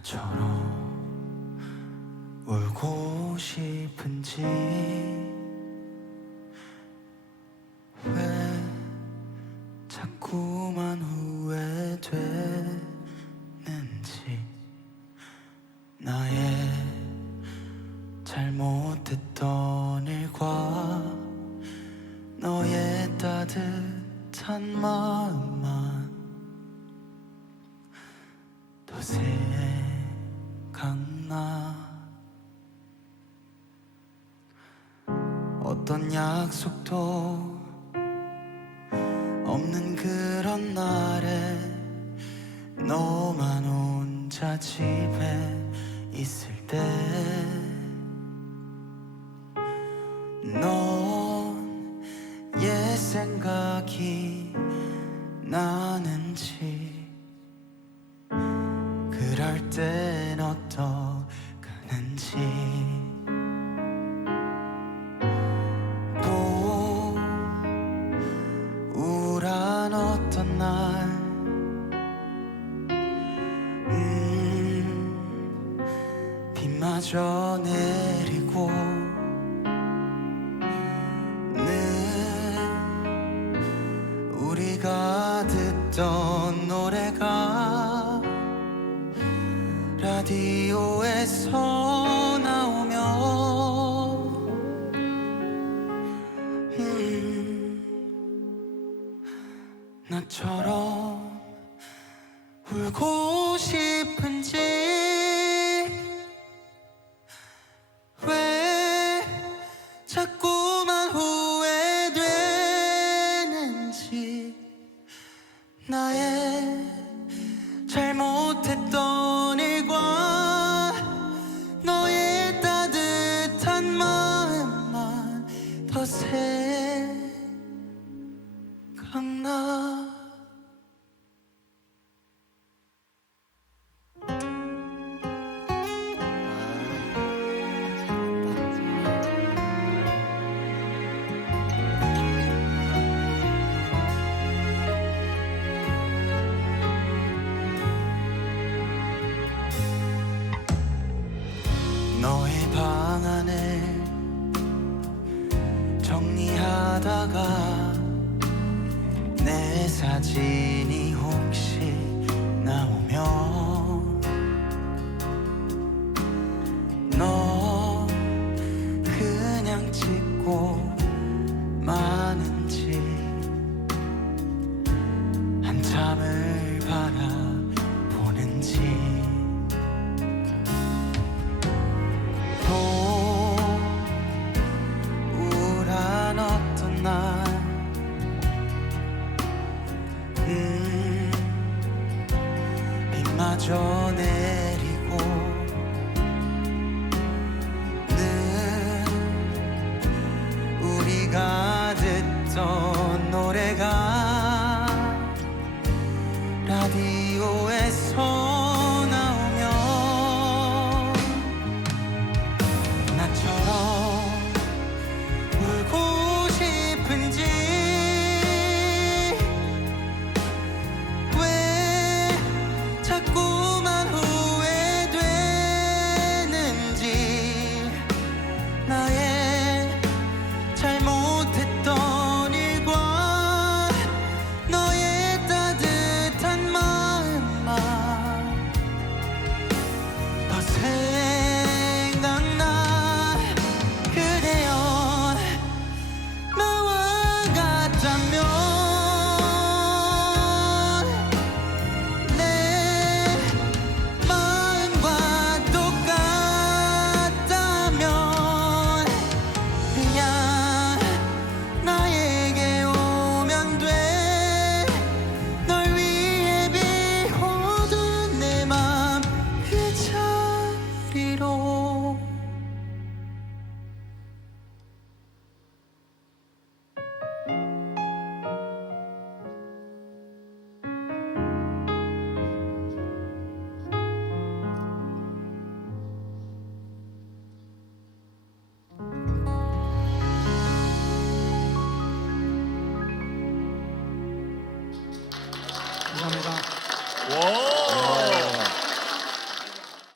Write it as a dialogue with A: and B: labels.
A: 나처럼 울고 싶은지 왜 자꾸만 후회되는지 나의 잘못했던 일과 너의 따뜻한 마음만 더생 각나? 어떤 약속도 없는 그런 날에 너만 혼자 집에 있을 때넌 옛 생각이 나는지 그럴 땐 어떡 하는지. 또 우울한 어떤 날. 음, 비마저 내리고 늘 우리가 듣던 노래가 라디오에서 나오면 음, 나처럼 울고 싶은 정리하다가 내 사진이 혹시 나오면 너 그냥 찍고 마는지 한참을 바라 비마 감사합니다.
B: 와.